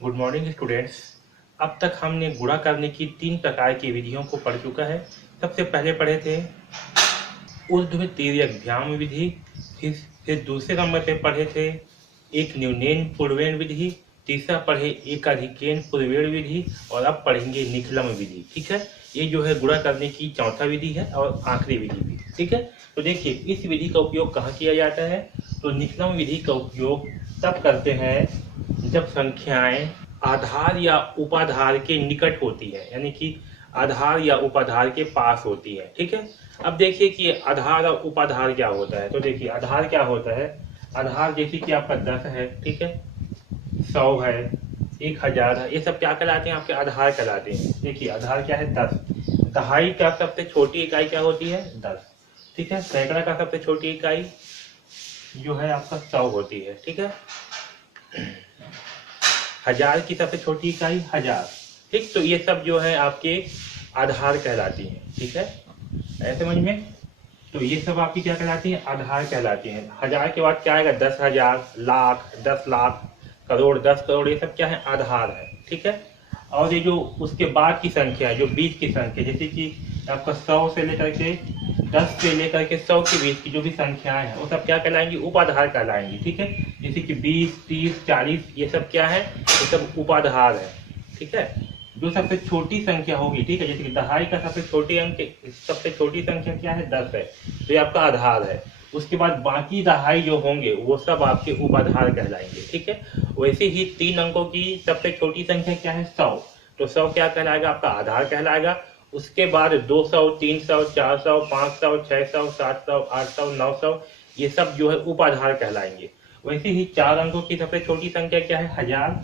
Good morning students. अब तक हमने गुणा करने की 3 प्रकार की विधियों को पढ़ चुका है। सबसे पहले पढ़े थे ऊर्ध्व तिर्यक विधि, फिर दूसरे नंबर पे पढ़े थे एक न्यूनेन पूर्वेण विधि, तीसरा पढ़े एकाधिकेन पूर्वेण विधि और अब पढ़ेंगे निखलम विधि। ठीक है, ये जो है गुणा करने की चौथा विधि है और आखिरी विधि भी। ठीक है, तो देखिए इस विधि का उपयोग कहाँ किया जाता है। तो निखलम विधि का उपयोग तब करते हैं जब संख्याएं आधार या उपाधार के निकट होती है, यानी कि आधार या उपाधार के पास होती है। ठीक है, अब देखिए कि आधार और उपाधार क्या होता है। तो देखिए आधार क्या होता है। आधार जैसे कि आपका 10 है, ठीक है, 100 है, 1000 है, ये सब क्या कहलाते हैं, आपके आधार कहलाते हैं। देखिए आधार क्या है, 10। दहाई का सबसे छोटी इकाई क्या होती है, 10। ठीक है, सैकड़ा का सबसे छोटी इकाई जो है आपका 100 होती है। ठीक है, 1000 की सबसे छोटी इकाई 1000। ठीक, तो ये सब जो है आपके आधार कहलाती हैं। ठीक है, ऐसे समझ में। तो ये सब आपकी क्या कहलाती है, आधार कहलाती हैं। 1000 के बाद क्या आएगा, 10,000, लाख, 10 लाख, करोड़, 10 करोड़, ये सब क्या है, आधार है। ठीक है, और ये जो उसके बाद की संख्या है, जो बीच की संख्या, जैसे कि आपका 100 से लेकर के 10 से लेकर के 100 के बीच की जो भी संख्याएं हैं वो सब क्या कहलाएंगी, उपाधार कहलाएंगी। ठीक है, जैसे कि 20, 30, 40, ये सब क्या है, ये सब उपाधार है। ठीक है, जो सबसे छोटी संख्या होगी, ठीक है, जैसे कि दहाई का सबसे छोटी अंक, सबसे छोटी संख्या क्या है, 10 है, तो ये आपका आधार है। उसके बाद बाकी दहाई जो होंगे वो सब आपके उपाधार कहलाएंगे। ठीक है, वैसे ही 3 अंकों की सबसे छोटी संख्या क्या है, 100, तो 100 क्या कहलाएगा, आपका आधार कहलाएगा। उसके बाद 200, 300, 400, 500, 600, 700, 800, 900, ये सब जो है उपाधार कहलाएंगे। वैसे ही 4 अंकों की सबसे छोटी संख्या क्या है, 1000।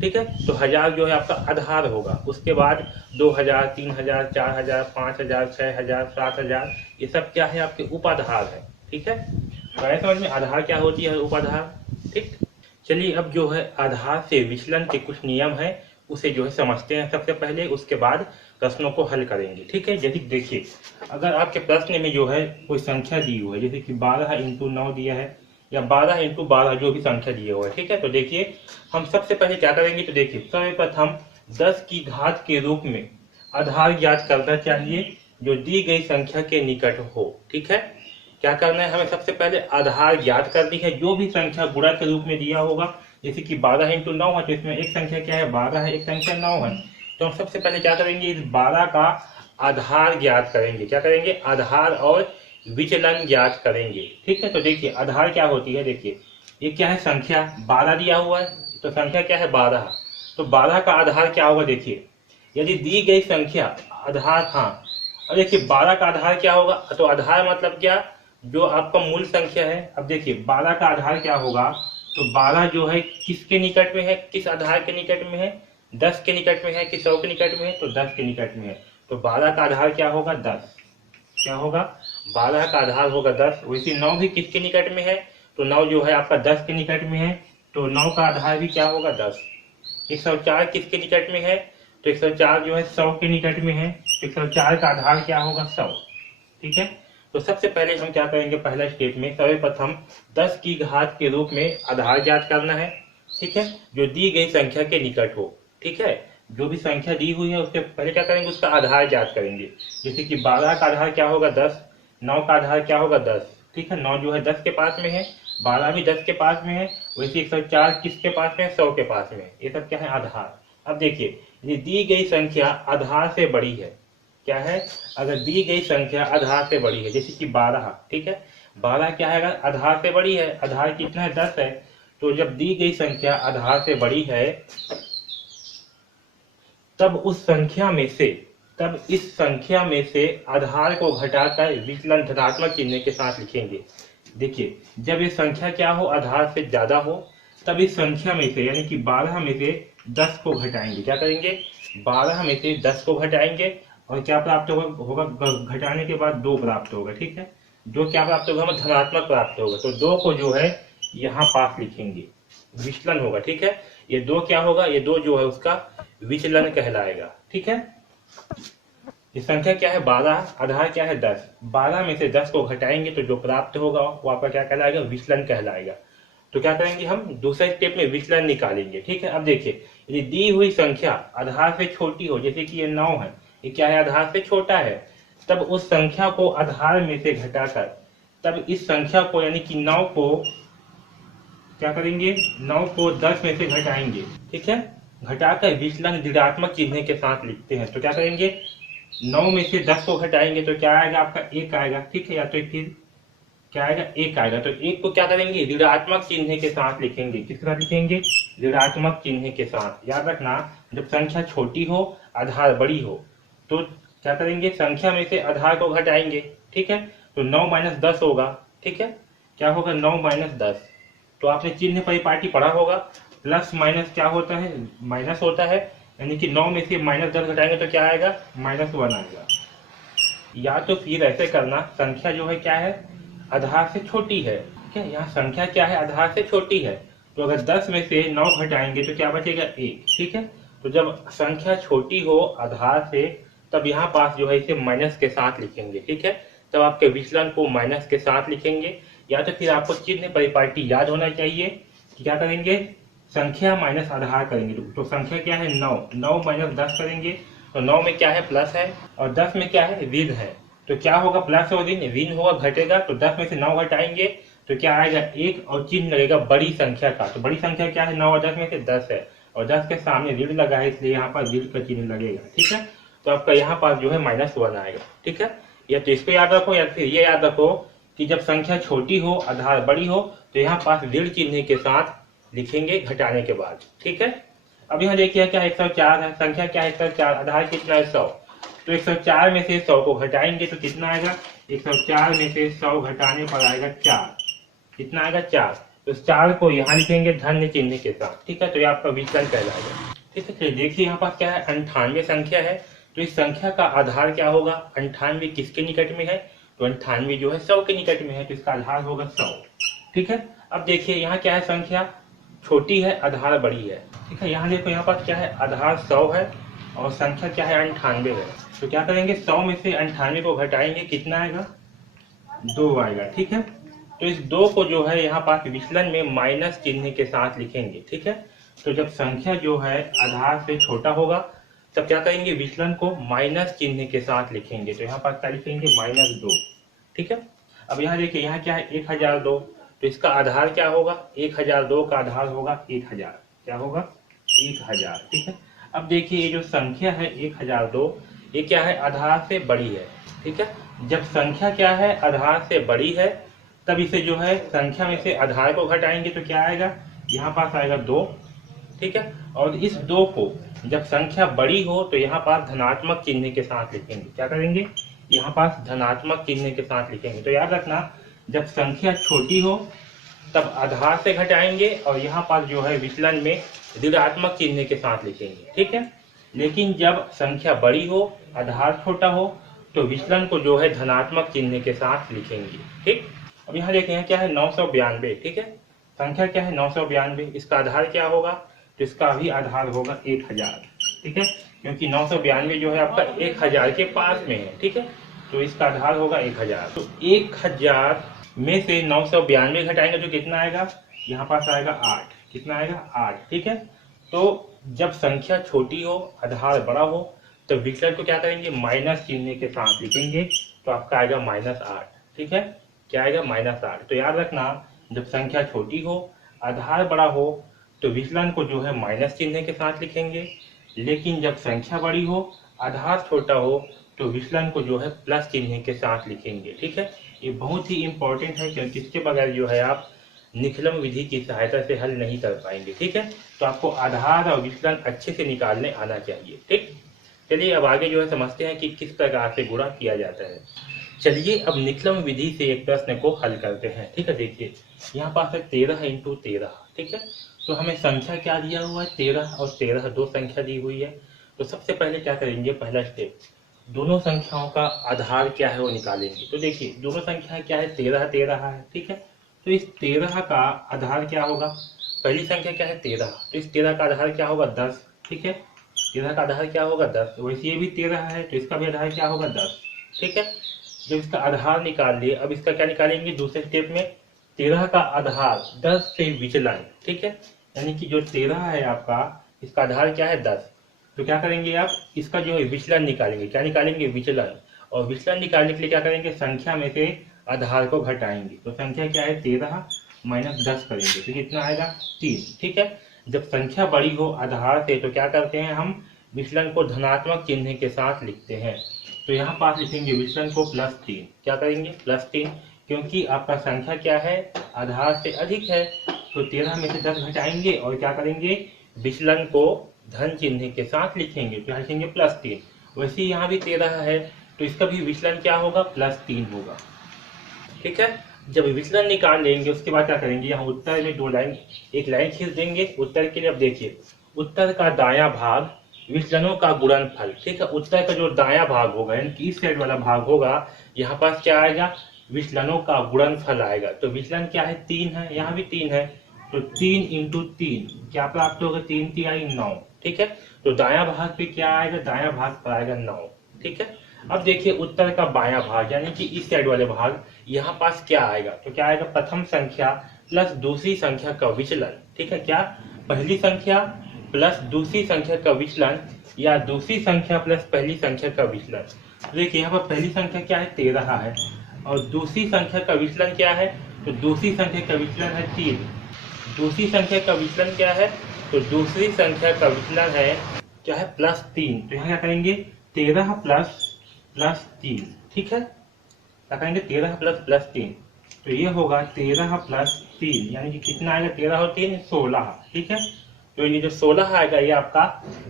ठीक है, तो 1000 जो है आपका आधार होगा। उसके बाद 2000, 3000, 4000, 5000, 6000, 7000, ये सब क्या है, आपके उपाधार है। ठीक है, तो ऐसे समझ में आधार क्या होती है, उपाधार। ठीक, चलिए अब जो है आधार से विचलन के कुछ नियम है, उसे जो है समझते हैं सबसे पहले, उसके बाद प्रश्नों को हल करेंगे। ठीक है, जैसे देखिए अगर आपके प्रश्न में जो है कोई संख्या दी हुई है, जैसे कि 12 इंटू 9 दिया है या 12 इंटू 12 जो भी संख्या दिया हुआ है। ठीक है, तो देखिए हम सबसे पहले क्या करेंगे, तो देखिए सर्वप्रथम 10 की घात के रूप में आधार ज्ञात करना चाहिए जो दी गई संख्या के निकट हो। ठीक है, क्या करना है, हमें सबसे पहले आधार ज्ञात करनी है जो भी संख्या गुणा के रूप में दिया होगा। जैसे कि 12 इंटू 9 है, तो इसमें एक संख्या क्या है, 12 है, एक संख्या 9 है। तो हम सबसे पहले क्या करेंगे, इस 12 का आधार ज्ञात करेंगे। क्या करेंगे, आधार और विचलन ज्ञात करेंगे। ठीक है, तो देखिए आधार क्या होती है, देखिए ये क्या है, संख्या 12 दिया हुआ है, तो संख्या क्या है, 12। तो 12 का आधार क्या होगा, देखिए यदि दी गई संख्या आधार, हाँ, और देखिए 12 का आधार क्या होगा, तो आधार मतलब क्या, जो आपका मूल संख्या है। अब देखिए 12 का आधार क्या होगा, तो 12 जो है किसके निकट में है, किस आधार के निकट में है, 10 के निकट में है कि 100 के निकट में है, तो 10 के निकट में है। तो 12 का आधार क्या होगा, 10। क्या होगा, 12 का आधार होगा 10। वैसे 9 भी किसके निकट में है, तो 9 जो है आपका 10 के निकट में है, तो 9 का आधार भी क्या होगा, 10। 104 किसके निकट में है, तो 104 जो है 100 के निकट में है, 104 का आधार क्या होगा, 100। ठीक है, तो सबसे पहले हम क्या करेंगे, पहला स्टेप में सर्वप्रथम 10 की घात के रूप में आधार ज्ञात करना है। ठीक है, जो दी गई संख्या के निकट हो। ठीक है, जो भी संख्या दी हुई है उसके पहले क्या करेंगे, उसका आधार ज्ञात करेंगे। जैसे कि 12 का आधार क्या होगा, 10, 9 का आधार क्या होगा, 10। ठीक है, 9 जो है 10 के पास में है, 12 भी 10 के पास में है, वैसे 104 किसके पास में है, 100 के पास में है। ये सब क्या है, आधार। अब देखिए ये दी गई संख्या आधार से बड़ी है, क्या है, अगर दी गई संख्या आधार से बड़ी है, जैसे कि 12, ठीक है, 12 क्या है, अगर आधार से बड़ी है, आधार कितना है, 10 है, तो जब दी गई संख्या आधार से बड़ी है तब उस संख्या में से, तब इस संख्या में से आधार को घटाकर विचलन धनात्मक चिन्ह के साथ लिखेंगे। देखिए जब ये संख्या क्या हो, आधार से ज्यादा हो, तब इस संख्या में से यानी कि 12 में से 10 को घटाएंगे। क्या करेंगे, 12 में से 10 को घटाएंगे और क्या प्राप्त होगा, घटाने के बाद 2 प्राप्त होगा। ठीक है, जो क्या प्राप्त होगा, हमें धनात्मक प्राप्त होगा, तो 2 को जो है यहाँ पास लिखेंगे, विचलन होगा। ठीक है, ये 2 क्या होगा, ये 2 जो है उसका विचलन कहलाएगा। ठीक है, ये संख्या क्या है, 12, आधार क्या है, 10, 12 में से 10 को घटाएंगे तो जो प्राप्त होगा वो आपका क्या कहलाएगा, विचलन कहलाएगा। तो क्या करेंगे, हम दूसरे स्टेप में विचलन निकालेंगे। ठीक है, अब देखिए यदि दी हुई संख्या आधार से छोटी हो, जैसे कि ये 9 है, ये क्या है, आधार से छोटा है, तब उस संख्या को आधार में से घटाकर तब इस संख्या को यानी कि 9 को क्या करेंगे, 9 को 10 में से घटाएंगे। ठीक है, घटाकर विचलन ऋणात्मक चिन्ह के साथ लिखते हैं। तो क्या करेंगे, 9 में से 10 को घटाएंगे तो क्या आएगा, आपका 1 आएगा। ठीक है, या तो फिर क्या आएगा, 1 आएगा। तो 1 को क्या करेंगे, ऋणात्मक चिन्ह के साथ लिखेंगे। किसके साथ लिखेंगे, ऋणात्मक चिन्ह के साथ। याद रखना, जब संख्या छोटी हो आधार बड़ी हो तो क्या करेंगे, संख्या में से आधार को घटाएंगे। ठीक है, तो 9 माइनस 10 होगा। ठीक है, क्या होगा, 9 माइनस 10। तो आपने चिन्ह परिपाटी पढ़ा होगा, प्लस माइनस क्या होता है, माइनस होता है, यानी कि 9 में से माइनस 10 घटाएंगे तो क्या आएगा, -1 आएगा। या तो फिर ऐसे करना, संख्या जो है क्या है, आधार से छोटी है। ठीक है, यहाँ संख्या क्या है, आधार से छोटी है, तो अगर 10 में से 9 घटाएंगे तो क्या बचेगा, 1। ठीक है, तो जब संख्या छोटी हो आधार से तब यहाँ पास जो है इसे माइनस के साथ लिखेंगे। ठीक है, तब आपके विचलन को माइनस के साथ लिखेंगे। या तो फिर आपको चिन्ह परिपाटी याद होना चाहिए कि क्या करेंगे, संख्या माइनस आधार करेंगे। तो संख्या क्या है, 9, 9 माइनस 10 करेंगे तो 9 में क्या है, प्लस है, और 10 में क्या है, ऋण है। तो क्या होगा, प्लस और ऋण होगा, घटेगा, तो 10 में से 9 घटाएंगे तो क्या आएगा, 1, और चिन्ह लगेगा बड़ी संख्या का। तो बड़ी संख्या क्या है, 9 और 10 में से 10 है, और 10 के सामने ऋण लगा है, इसलिए यहाँ पर ऋण का चिन्ह लगेगा। ठीक है, तो आपका यहाँ पास जो है -1 आएगा। ठीक है, या तो इसको याद रखो या फिर ये याद रखो कि जब संख्या छोटी हो आधार बड़ी हो तो यहाँ पास ऋण चिन्ह के साथ लिखेंगे घटाने के बाद। ठीक है, अब यहाँ देखिए क्या 104 है, संख्या क्या है, 104, आधार कितना है, 100। तो 104 में से 100 को घटाएंगे तो कितना आएगा, 104 में से 100 घटाने पर आएगा 4। कितना आएगा, 4। तो 4 को यहाँ लिखेंगे धन्य चिन्ह के साथ। ठीक है, तो ये आपका विचलन कहलाएगा। ठीक है, चलिए देखिए यहाँ पास क्या है, 98 संख्या है, तो इस संख्या का आधार क्या होगा, 98 किसके निकट में है, तो 98 जो है 100 के निकट में है, तो इसका आधार होगा 100। ठीक है, अब देखिए यहाँ क्या है, संख्या छोटी है आधार बड़ी है। ठीक है, यहाँ देखो यहाँ पास क्या है, आधार 100 है और संख्या क्या है, 98 है। तो क्या करेंगे, 100 में से 98 को घटाएंगे, कितना आएगा, 2 आएगा। ठीक है, तो इस 2 को जो है यहाँ पास विचलन में माइनस चिन्ह के साथ लिखेंगे। ठीक है, तो जब संख्या जो है आधार से छोटा होगा तब क्या करेंगे, विचलन को माइनस चिन्ह के साथ लिखेंगे। तो यहाँ पास क्या लिखेंगे, -2। ठीक है, अब यहाँ देखिए यहाँ क्या है, 1002, तो इसका आधार क्या होगा, 1002 का आधार होगा 1000। क्या होगा, 1000। ठीक है, अब देखिए ये जो संख्या है 1002, ये क्या है, आधार से बड़ी है। ठीक है, जब संख्या क्या है, आधार से बड़ी है, तब इसे जो है संख्या में से आधार को घटाएंगे तो क्या आएगा, यहाँ पास आएगा 2। ठीक है, और इस 2 को जब संख्या बड़ी हो तो यहाँ पास धनात्मक चिन्ह के साथ लिखेंगे। क्या करेंगे, यहाँ पास धनात्मक चिन्ह के साथ लिखेंगे। तो याद रखना, जब संख्या छोटी हो तब आधार से घटाएंगे और यहाँ पास जो है विचलन में ऋणात्मक चिन्ह के साथ लिखेंगे। ठीक है, लेकिन जब संख्या बड़ी हो आधार छोटा हो तो विचलन को जो है धनात्मक चिन्ह के साथ लिखेंगे। ठीक, अब यहाँ देखें क्या है, 992। ठीक है, संख्या क्या है, 992, इसका आधार क्या होगा, तो इसका भी आधार होगा 1000। ठीक है, क्योंकि 992 जो है आपका 1000 के पास में है। ठीक है, तो इसका आधार होगा 1000। तो 1000 में से 992 घटाएंगे तो कितना आएगा, यहाँ पास आएगा 8। कितना आएगा, 8। ठीक है, तो जब संख्या छोटी हो आधार बड़ा हो तो विचलन को क्या करेंगे, माइनस चिन्ह के साथ लिखेंगे, तो आपका आएगा -8। ठीक है, क्या आएगा, -8। तो याद रखना, जब संख्या छोटी हो आधार बड़ा हो तो विचलन को जो है माइनस चिन्ह के साथ लिखेंगे, लेकिन जब संख्या बड़ी हो आधार छोटा हो तो विचलन को जो है प्लस चिन्ह के साथ लिखेंगे। ठीक है, ये बहुत ही इंपॉर्टेंट है क्योंकि इसके बगैर जो है आप निखलम विधि की सहायता से हल नहीं कर पाएंगे। ठीक है, तो आपको आधार और विचलन अच्छे से निकालने आना चाहिए। ठीक, चलिए अब आगे जो है समझते हैं कि किस प्रकार से गुणा किया जाता है। चलिए अब निखलम विधि से एक प्रश्न को हल करते हैं। ठीक है, देखिए यहाँ पास है 13 × 13। ठीक है, तो हमें संख्या क्या दिया हुआ है, 13 और 13 दो संख्या दी हुई है। तो सबसे पहले क्या करेंगे, पहला स्टेप, दोनों संख्याओं का आधार क्या है वो निकालेंगे। तो देखिए दोनों संख्याएं क्या है, 13 13 है। ठीक है, तो इस 13 का आधार क्या होगा, पहली संख्या क्या है 13, तो इस 13 का आधार क्या होगा 10। ठीक है, 13 का आधार क्या होगा 10, वैसे ये भी 13 है तो इसका भी आधार क्या होगा 10। ठीक है, जब इसका आधार निकाल लिए अब इसका क्या निकालेंगे दूसरे स्टेप में, 13 का आधार 10 से विचलन, ठीक है, यानी कि जो 13 है आपका, इसका आधार क्या है 10। तो क्या करेंगे आप, इसका जो है विचलन निकालेंगे। क्या निकालेंगे, विचलन। और विचलन निकालने के लिए क्या करेंगे, संख्या में से आधार को घटाएंगे। तो संख्या क्या है 13 माइनस 10 करेंगे तो कितना आएगा 3, ठीक है। जब संख्या बड़ी हो आधार से तो क्या करते हैं हम, विचलन को धनात्मक चिन्ह के साथ लिखते हैं। तो यहाँ पास लिखेंगे विचलन को +3। क्या करेंगे, +3, क्योंकि आपका संख्या क्या है, आधार से अधिक है। तो 13 में से 10 घटाएंगे और क्या करेंगे, विचलन को धन चिन्ह के साथ लिखेंगे। तो यहाँ लिखेंगे +3। वैसे यहाँ भी 13 है तो इसका भी विचलन क्या होगा, +3 होगा, ठीक है। जब विचलन निकाल लेंगे उसके बाद क्या करेंगे, यहाँ उत्तर में 2 लाइन, एक लाइन खींच देंगे उत्तर के लिए। अब देखिए, उत्तर का दायां भाग विचलनों का गुणनफल, ठीक है। उत्तर का जो दायां भाग होगा यानी कि इस साइड वाला भाग होगा, यहाँ पास क्या आएगा, विचलनों का गुणनफल आएगा। तो विचलन क्या है 3 है, यहाँ भी 3 है। तो 3 × 3 क्या प्राप्त होगा, 3 × 9, ठीक है। तो दायां भाग पे क्या आएगा, दायां भाग पर आएगा 9, ठीक है। अब देखिए उत्तर का बायां भाग यानी कि इस साइड वाले भाग, यहाँ पास क्या आएगा, तो क्या आएगा, प्रथम संख्या प्लस दूसरी संख्या का विचलन, ठीक है। क्या, पहली संख्या प्लस दूसरी संख्या का विचलन या दूसरी संख्या प्लस पहली संख्या का विचलन। तो देखिए यहाँ पर पहली संख्या क्या है 13 है और दूसरी संख्या का विचलन क्या है, तो दूसरी संख्या का विचलन है 3। दूसरी संख्या का विचलन क्या है, तो दूसरी संख्या का विचलन है क्या है, +3। तो यहाँ क्या करेंगे, 13 प्लस 3, ठीक है। क्या करेंगे, 13 प्लस 3। तो ये होगा 13 + 3 यानी कि कितना आएगा, 13 और 3 16, ठीक है। तो ये जो 16 आएगा ये आपका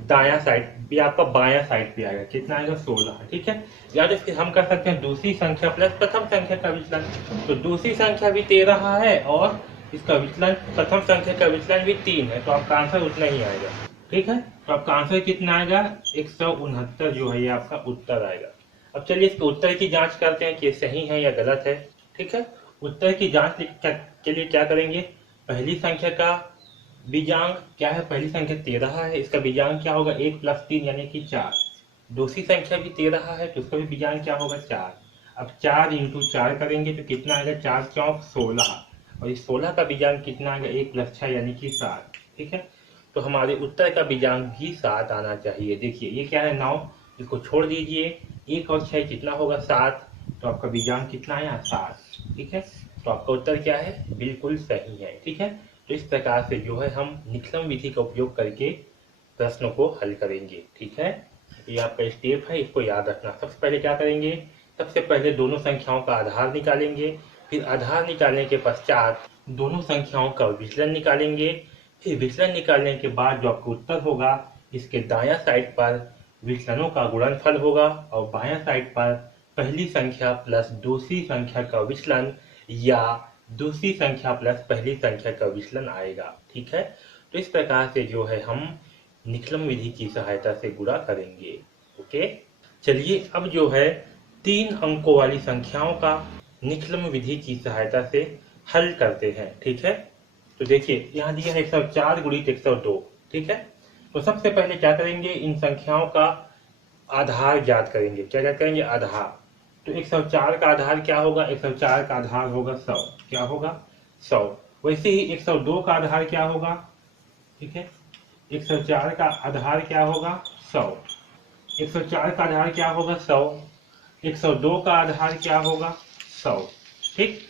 दायां साइड, ये आपका बायां साइड पे आएगा, कितना आएगा 16, ठीक है। या तो फिर हम कर सकते हैं दूसरी संख्या प्लस प्रथम संख्या का विचलन। तो दूसरी संख्या भी 13 है और इसका विचलन, प्रथम संख्या का विचलन भी 3 है, तो आपका आंसर उतना ही आएगा, ठीक है। तो आपका आंसर कितना आएगा, 169 जो है ये आपका उत्तर आएगा। अब चलिए इसके उत्तर की जांच करते हैं कि ये सही है या गलत है, ठीक है। उत्तर की जांच के लिए क्या करेंगे, पहली संख्या का बीजांक क्या है, पहली संख्या 13 है, इसका बीजांक क्या होगा 1 + 3 यानी कि 4। दूसरी संख्या भी 13 है तो उसका भी बीजांक क्या होगा 4। अब 4 × 4 करेंगे तो कितना आएगा, 4 × 4 16 और इस 16 का बीजांक कितना आएगा 1 + 6 यानी कि 7, ठीक है। तो हमारे उत्तर का बीजांक भी 7 आना चाहिए। देखिए ये क्या है 9, इसको छोड़ दीजिए, 1 और 6 कितना होगा 7, तो आपका बीजांक कितना आया 7, ठीक है। तो आपका उत्तर क्या है, बिल्कुल सही है, ठीक है। तो इस प्रकार से जो है हम निकलम विधि का उपयोग करके प्रश्नों को हल करेंगे, ठीक है। ये आपका स्टेप है, इसको याद रखना। सबसे पहले क्या करेंगे, सबसे पहले दोनों संख्याओं का आधार निकालेंगे, फिर आधार निकालने के पश्चात दोनों संख्याओं का विचलन निकालेंगे, फिर विचलन निकालने के बाद जो आपका उत्तर होगा इसके दायां साइड पर विचलनों का गुणनफल होगा और बायां साइड पर पहली संख्या प्लस दूसरी संख्या का विचलन या दूसरी संख्या प्लस पहली संख्या का विचलन आएगा, ठीक है। तो इस प्रकार से जो है हम निकलम विधि की सहायता से गुणा करेंगे, ओके। चलिए अब जो है 3 अंकों वाली संख्याओं का निकलम विधि की सहायता से हल करते हैं, ठीक है। तो देखिए यहाँ दिया है 104 × 102, ठीक है। तो सबसे पहले क्या करेंगे, इन संख्याओं का आधार ज्ञात करेंगे। क्या ज्ञात करेंगे, आधार। तो 104 का आधार क्या होगा, 104 का आधार होगा 100, क्या होगा 100। वैसे ही 102 का आधार क्या होगा, ठीक है, 104 का आधार क्या होगा 100, 104 का आधार क्या होगा 100, 102 का आधार क्या होगा 100, ठीक।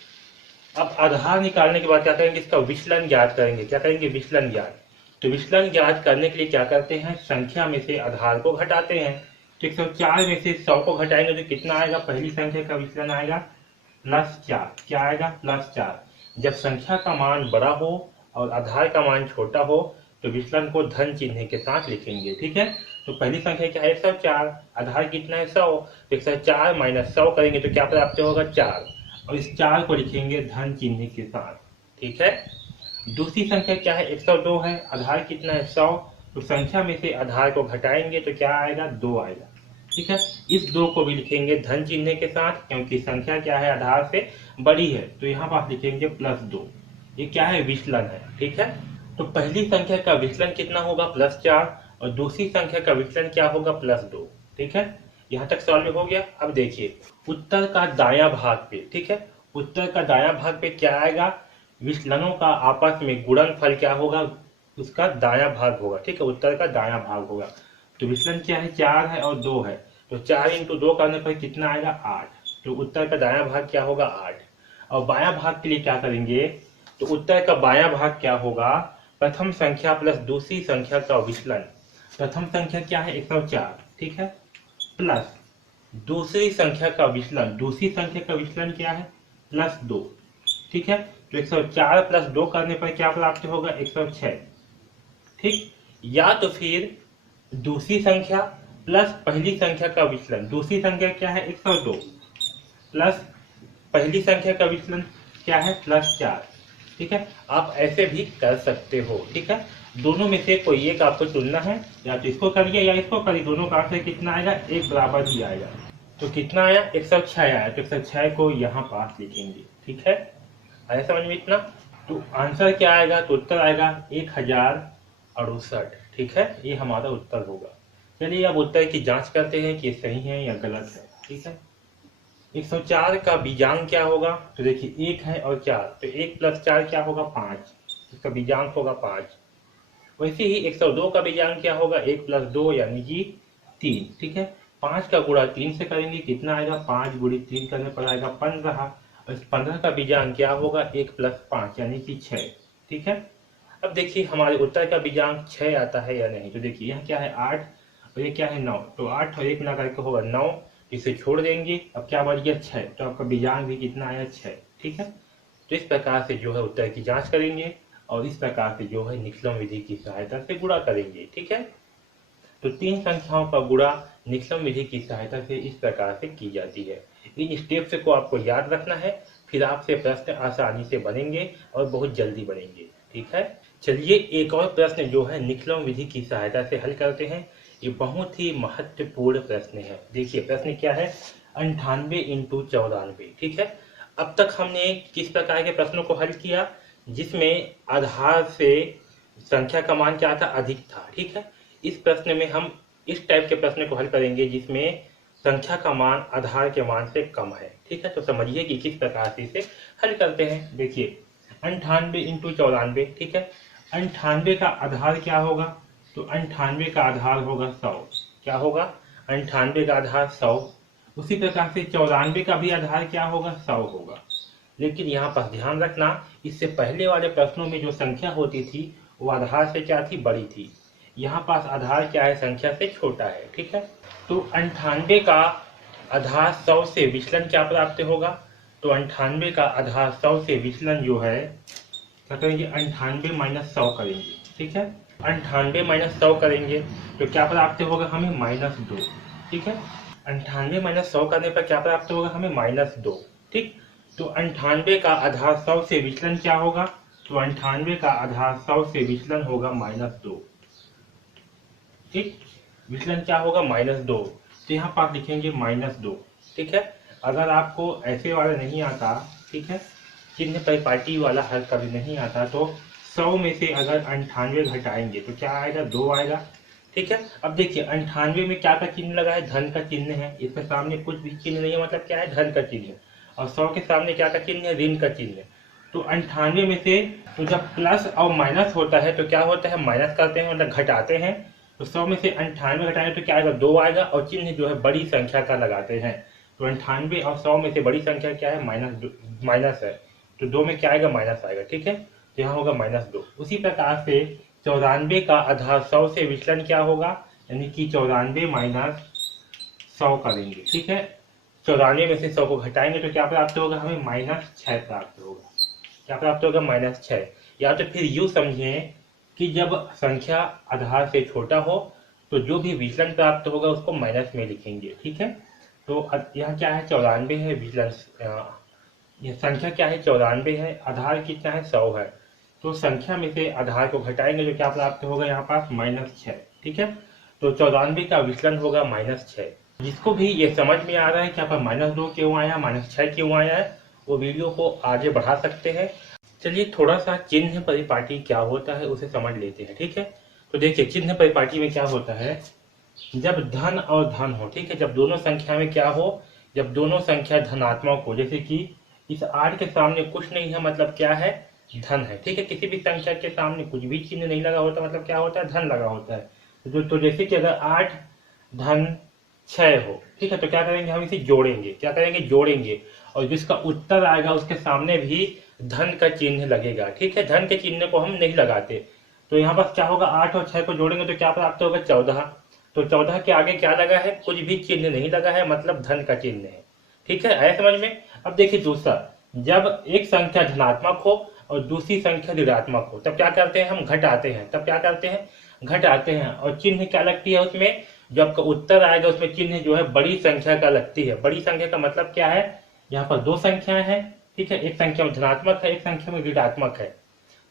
अब आधार निकालने के बाद क्या करेंगे, इसका विचलन ज्ञात करेंगे। क्या करेंगे, विचलन ज्ञात। तो विचलन ज्ञात करने के लिए क्या करते हैं, संख्या में से आधार को घटाते हैं। तो 104 में से 100 को घटाएंगे तो कितना आएगा, पहली संख्या का विचलन आएगा +4, क्या आएगा +4। जब संख्या का मान बड़ा हो और आधार का मान छोटा हो तो विचलन को धन चिन्ह के साथ लिखेंगे, ठीक है। तो पहली संख्या क्या है 104, आधार कितना है 100, तो 104 - 100 करेंगे तो क्या प्राप्त होगा 4 और इस 4 को लिखेंगे धन चिन्ह के साथ, ठीक है। दूसरी संख्या क्या है 102 है, आधार कितना है 100, तो संख्या में से आधार को घटाएंगे तो क्या आएगा 2 आएगा, ठीक है। इस 2 को भी लिखेंगे धन चिन्ह के साथ क्योंकि संख्या क्या है आधार से बड़ी है, तो यहाँ पर आप लिखेंगे +2। ये क्या है, विचलन है, ठीक है। तो पहली संख्या का विचलन कितना होगा +4 और दूसरी संख्या का विचलन क्या होगा +2, ठीक है। यहाँ तक सॉल्व हो गया। अब देखिए उत्तर का दायां भाग पे, ठीक है, उत्तर का दायां भाग पे क्या आएगा, विचलनों का आपस में गुणनफल क्या होगा, उसका दायां भाग होगा। ठीक है, उत्तर का दायां भाग होगा। तो विचलन क्या है, 4 है और 2 है, तो 4 इंटू 2 करने पर कितना आएगा, 8। तो उत्तर का दायां भाग क्या होगा, 8। और बायां भाग के लिए क्या करेंगे, तो उत्तर का बायां भाग क्या होगा, प्रथम संख्या प्लस दूसरी संख्या का विचलन। प्रथम संख्या क्या है, 104, ठीक है, प्लस दूसरी संख्या का विचलन। दूसरी संख्या का विचलन क्या है, +2, ठीक है। तो 104 प्लस 2 करने पर क्या प्राप्त होगा, 106, ठीक। या तो फिर दूसरी संख्या प्लस पहली संख्या का विचलन। दूसरी संख्या क्या है, 102, प्लस पहली संख्या का विचलन क्या है, +4, ठीक है। आप ऐसे भी कर सकते हो, ठीक है। दोनों में से कोई एक आपको चुनना है, या तो इसको करिए या इसको करिए, दोनों का आंसर कितना आएगा, एक बराबर ही आएगा। तो कितना आया, 106 आया, तो 106 को यहाँ पास लिखेंगे, ठीक है। आया समझ में इतना। तो आंसर क्या आएगा, तो उत्तर आएगा 1068, ठीक है, ये हमारा उत्तर होगा। चलिए अब उत्तर की जांच करते हैं कि सही है या गलत है, ठीक है। 104 का बीजांक क्या होगा, तो देखिए 1 है और 4, तो 1 + 4 क्या होगा, 5, इसका बीजांक होगा 5। वैसे ही 102 का बीजांक क्या होगा, 1 + 2 यानी कि 3, ठीक है। 5 का गुणा 3 से करेंगे, कितना आएगा, 5 × 3 करने पर आएगा 15। और इस 15 का बीजांक क्या होगा, 1 + 5 यानी कि 6, ठीक है। अब देखिए हमारे उत्तर का बीजांक 6 आता है या नहीं, तो देखिए यहाँ क्या है, 8 और ये क्या है, 9, तो 8 और 1 मिला करके होगा 9, इसे छोड़ देंगे, अब क्या बच गया, 6, तो आपका बीजांक भी कितना आया, 6, ठीक है। तो इस प्रकार से जो है उत्तर की जांच करेंगे और इस प्रकार से जो है निकलन विधि की सहायता से गुणा करेंगे, ठीक है। तो 3 संख्याओं का गुणा निकलन विधि की सहायता से इस प्रकार से की जाती है। इन स्टेप्स को आपको याद रखना है, फिर आपसे प्रश्न आसानी से बनेंगे और बहुत जल्दी बनेंगे, ठीक है। चलिए एक और प्रश्न जो है निकलन विधि की सहायता से हल करते हैं। ये बहुत ही महत्वपूर्ण प्रश्न है। देखिए प्रश्न क्या है, 98 × 94, ठीक है। अब तक हमने किस प्रकार के प्रश्नों को हल किया, जिसमें आधार से संख्या का मान क्या था, अधिक था, ठीक है। इस प्रश्न में हम इस टाइप के प्रश्न को हल करेंगे जिसमें संख्या का मान आधार के मान से कम है, ठीक है। तो समझिए कि किस प्रकार से इसे हल करते हैं। देखिए 98 × 94, ठीक है। 98 का आधार क्या होगा, तो 98 का आधार होगा 100, क्या होगा, 98 का आधार 100। उसी प्रकार से 94 का भी आधार क्या होगा, 100 होगा। लेकिन यहाँ पर ध्यान रखना, इससे पहले वाले प्रश्नों में जो संख्या होती थी वो आधार से क्या थी, बड़ी थी। यहाँ पास आधार क्या है, संख्या से छोटा है, ठीक है। तो 98 का आधार 100 से विचलन क्या प्राप्त होगा, तो 98 का आधार 100 से विचलन जो है क्या करेंगे, 98 - 100 करेंगे, ठीक है। 98 - 100 करेंगे तो क्या प्राप्त होगा हमें, -2, ठीक है। 98 - 100 करने पर क्या प्राप्त होगा हमें, -2, ठीक। तो 98 का आधार 100 से विचलन क्या होगा, तो 98 का आधार 100 से विचलन होगा -2, ठीक। विचलन क्या होगा, -2, तो यहाँ पर आप लिखेंगे -2, ठीक है। अगर आपको ऐसे वाला नहीं आता, ठीक है, चिन्ह परिपाटी वाला हल कभी नहीं आता, तो 100 में से अगर 98 घटाएंगे तो क्या आएगा, 2 आएगा, ठीक है। अब देखिए 98 में क्या का चिन्ह लगा है, धन का चिन्ह है, इसके सामने कुछ भी चिन्ह नहीं है, मतलब क्या है, धन का चिन्ह। और 100 के सामने क्या का चिन्ह है, ऋण का चिन्ह। तो 98 में से तो जब प्लस और माइनस होता है तो क्या होता है, माइनस करते हैं, मतलब घटाते हैं। तो 100 में से 98 घटाएंगे तो क्या आएगा, 2 आएगा, और चिन्ह जो है बड़ी संख्या का लगाते हैं। तो 98 और 100 में से बड़ी संख्या क्या है, माइनस है, तो 2 में क्या आएगा, माइनस आएगा, ठीक है। तो यहाँ होगा -2। उसी प्रकार से 94 का आधार 100 से विचलन क्या होगा, यानी कि 94 - 100 करेंगे, ठीक है। 94 में से 100 को घटाएंगे तो क्या प्राप्त होगा हमें, -6 प्राप्त होगा। क्या प्राप्त होगा, -6। या तो फिर यूँ समझें कि जब संख्या आधार से छोटा हो तो जो भी विचलन प्राप्त होगा उसको माइनस में लिखेंगे, ठीक है। तो यहाँ क्या है, 94 है, विचलन यह संख्या क्या है, 94 है, आधार कितना है, 100 है। तो संख्या में से आधार को घटाएंगे तो क्या प्राप्त होगा, यहाँ पास -6, ठीक है। तो 94 का विचलन होगा -6। जिसको भी ये समझ में आ रहा है कि यहाँ पर -2 क्यों आया, -6 क्यों आया है, वो वीडियो को आगे बढ़ा सकते हैं। चलिए थोड़ा सा चिन्ह परिपाटी क्या होता है उसे समझ लेते हैं, ठीक है। तो देखिए चिन्ह परिपाटी में क्या होता है, जब धन और धन हो, ठीक है, जब दोनों संख्या में क्या हो, जब दोनों संख्या धनात्मक हो, जैसे कि इस 8 के सामने कुछ नहीं है, मतलब क्या है, धन है। ठीक है, किसी भी संख्या के सामने कुछ भी चिन्ह नहीं लगा होता, मतलब क्या होता है, धन लगा होता है। तो जैसे कि अगर 8 धन 6 हो, ठीक है, तो क्या करेंगे, हम इसे जोड़ेंगे। क्या करेंगे, जोड़ेंगे, और जिसका उत्तर आएगा उसके सामने भी धन का चिन्ह लगेगा। ठीक है, धन के चिन्ह को हम नहीं लगाते। तो यहाँ पर क्या होगा, 8 और 6 को जोड़ेंगे तो क्या प्राप्त होगा, 14। तो 14 के आगे क्या लगा है, कुछ भी चिन्ह नहीं लगा है, मतलब धन का चिन्ह है। ठीक है, आया समझ में। अब देखिए दूसरा, जब एक संख्या धनात्मक हो और दूसरी संख्या ऋणात्मक हो, तब क्या करते हैं, हम घटाते हैं। तब क्या करते हैं, घटाते हैं, और चिन्ह क्या लगती है उसमें, जो आपका उत्तर आएगा उसमें चिन्ह जो है बड़ी संख्या का लगती है। बड़ी संख्या का मतलब क्या है, यहाँ पर दो संख्याएं हैं, ठीक है, एक संख्या में धनात्मक है, एक संख्या में ऋणात्मक है।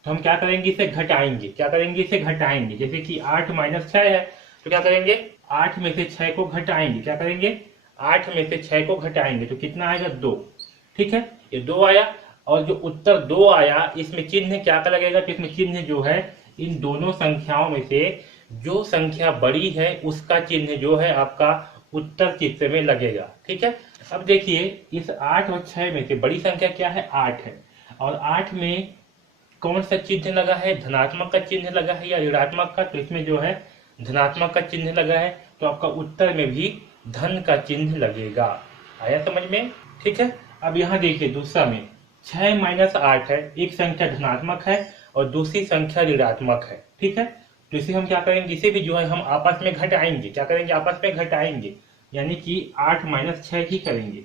तो हम क्या करेंगे, इसे घटाएंगे। क्या करेंगे, इसे घटाएंगे। जैसे कि 8 माइनस 6 है, तो क्या करेंगे, 8 में से 6 को घटाएंगे। क्या करेंगे, 8 में से 6 को घटाएंगे, तो कितना आएगा, 2। ठीक है, ये 2 आया, और जो उत्तर 2 आया, इसमें चिन्ह क्या का लगेगा, तो इसमें चिन्ह जो है इन दोनों संख्याओं में से जो संख्या बड़ी है उसका चिन्ह जो है आपका उत्तर चित्र में लगेगा। ठीक है, अब देखिए इस 8 और 6 में से बड़ी संख्या क्या है, 8 है, और 8 में कौन सा चिन्ह लगा है, धनात्मक का चिन्ह लगा है या ऋणात्मक का, तो इसमें जो है धनात्मक का चिन्ह लगा है, तो आपका उत्तर में भी धन का चिन्ह लगेगा। आया समझ में। ठीक है, अब यहाँ देखिए दूसरा में 6 माइनस 8 है, एक संख्या धनात्मक है और दूसरी संख्या ऋणात्मक है। ठीक है, तो इसे हम क्या करेंगे, इसे भी जो है हम आपस में घटाएंगे। क्या करेंगे, आपस में घटाएंगे, यानी कि 8 माइनस 6 ही करेंगे।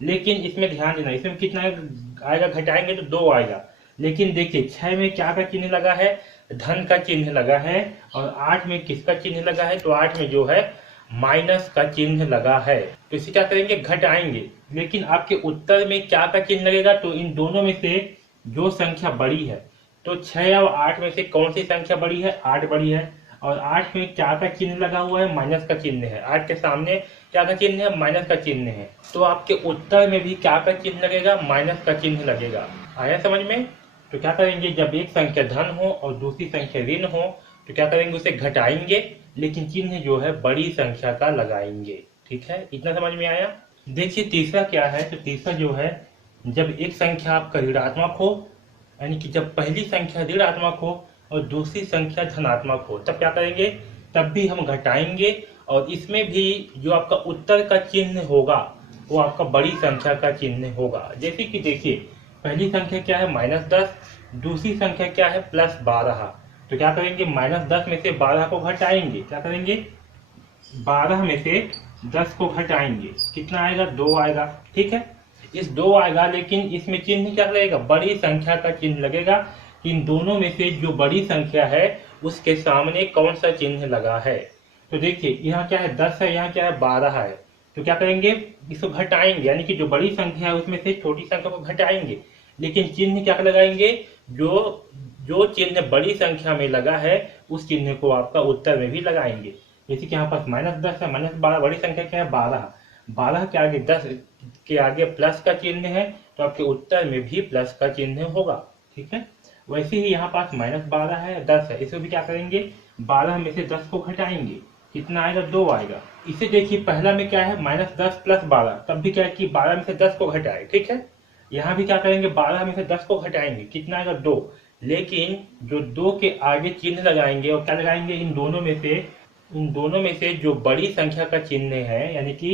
लेकिन इसमें ध्यान देना, इसमें कितना आएगा, घटाएंगे तो 2 आएगा। लेकिन देखिए 6 में क्या का चिन्ह लगा है, धन का चिन्ह लगा है, और 8 में किसका चिन्ह लगा है, तो 8 में जो है माइनस का चिन्ह लगा है। तो इसे क्या करेंगे, घटाएंगे। लेकिन आपके उत्तर में क्या का चिन्ह लगेगा, तो इन दोनों में से जो संख्या बड़ी है, तो 6 और 8 में से कौन सी संख्या बड़ी है, 8 बड़ी है, और 8 में क्या का चिन्ह लगा हुआ है, माइनस का चिन्ह है। 8 के सामने क्या का चिन्ह है, माइनस का चिन्ह है। तो आपके उत्तर में भी क्या का चिन्ह लगेगा, माइनस का चिन्ह लगेगा। आया समझ में। तो क्या करेंगे, जब एक संख्या धन हो और दूसरी संख्या ऋण हो, तो क्या करेंगे, उसे घटाएंगे, लेकिन चिन्ह जो है बड़ी संख्या का लगाएंगे। ठीक है, इतना समझ में आया। देखिए तीसरा क्या है, तो तीसरा जो है, जब एक संख्या आपका ऋणात्मक हो, यानी कि जब पहली संख्या ऋणात्मक हो और दूसरी संख्या धनात्मक हो, तब क्या करेंगे, तब भी हम घटाएंगे, और इसमें भी जो आपका उत्तर का चिन्ह होगा वो आपका बड़ी संख्या का चिन्ह होगा। जैसे कि देखिए पहली संख्या क्या है, -10, दूसरी संख्या क्या है, +12। तो क्या करेंगे, -10 में से 12 को घटाएंगे। क्या करेंगे, 12 में से 10 को घटाएंगे, कितना आएगा, 2 आएगा। ठीक है, इस 2 आएगा, लेकिन इसमें चिन्ह क्या लगेगा, बड़ी संख्या का चिन्ह लगेगा। इन दोनों में से जो बड़ी संख्या है उसके सामने कौन सा चिन्ह लगा है। तो देखिए यहाँ क्या है, 10 है, यहाँ क्या है, 12 है। तो क्या करेंगे, इसको घटाएंगे, यानी कि जो बड़ी संख्या है उसमें से छोटी संख्या को घटाएंगे, लेकिन चिन्ह क्या लगाएंगे, जो जो चिन्ह बड़ी संख्या में लगा है उस चिन्ह को आपका उत्तर में भी लगाएंगे। जैसे कि यहाँ पास -10 है, -12, बड़ी संख्या क्या है, 12। 12 के आगे 10 के आगे प्लस का चिन्ह है, तो आपके उत्तर में भी प्लस का चिन्ह होगा। ठीक है, वैसे ही यहाँ पास -12 है, 10 है, इसे भी क्या करेंगे, 12 में से 10 को घटाएंगे, कितना आएगा, 2 आएगा। इसे देखिए पहला में क्या है, -10 + 12, तब भी क्या है कि 12 में से 10 को घटाए। ठीक है, यहाँ भी क्या करेंगे, 12 में से 10 को घटाएंगे, कितना आएगा, 2। लेकिन जो 2 के आगे चिन्ह लगाएंगे और क्या लगाएंगे, इन दोनों में से जो बड़ी संख्या का चिन्ह है, यानी कि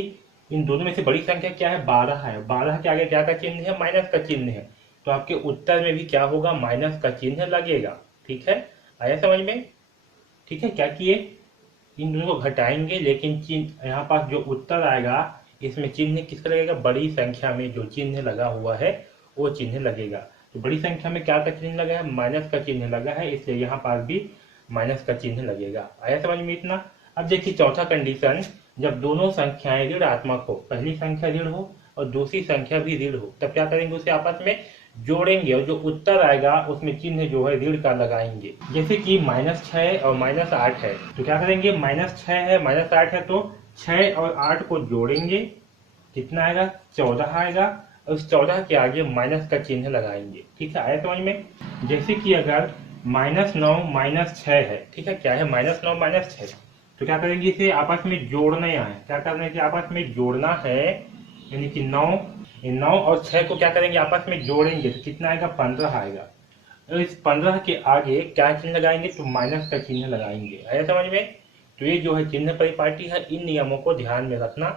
इन दोनों में से बड़ी संख्या क्या है, 12 है, 12 के आगे क्या का चिन्ह है, माइनस का चिन्ह है। तो आपके उत्तर में भी क्या होगा, माइनस का चिन्ह लगेगा। ठीक है, आया समझ में। ठीक है, क्या किए, इन दोनों को घटाएंगे, लेकिन चिन्ह यहाँ पास जो उत्तर आएगा इसमें चिन्ह किसका लगेगा, बड़ी संख्या में जो चिन्ह लगा हुआ है वो चिन्ह लगेगा। तो बड़ी संख्या में क्या का चिन्ह लगा है, माइनस का चिन्ह लगा है, इसलिए यहाँ पास भी माइनस का चिन्ह लगेगा। आया समझ में इतना। अब देखिए चौथा कंडीशन, जब दोनों संख्याएं ऋणात्मक हो, पहली संख्या ऋण हो और दूसरी संख्या भी ऋण हो, तब क्या करेंगे, उसे आपस में जोड़ेंगे, और जो उत्तर आएगा उसमें चिन्ह जो है ऋण का लगाएंगे। जैसे कि -6 और -8 है, तो क्या करेंगे, -6 है, -8 है, तो 6 और 8 को जोड़ेंगे, कितना आएगा, 14 आएगा, और उस 14 के आगे माइनस का चिन्ह लगाएंगे। ठीक है, आया समझ में। जैसे कि अगर -9 - 6 है, ठीक है, क्या है, -9 - 6, तो क्या करेंगे, इसे आपस में जोड़ना है। क्या करना है, आपस में जोड़ना है, यानी कि 9 ये 9 और 6 को क्या करेंगे, आपस में जोड़ेंगे तो कितना आएगा, 15 आएगा। और इस 15 के आगे क्या चिन्ह लगाएंगे, तो माइनस का चिन्ह लगाएंगे। आया समझ में। तो ये जो है चिन्ह परिपाटी है, इन नियमों को ध्यान में रखना,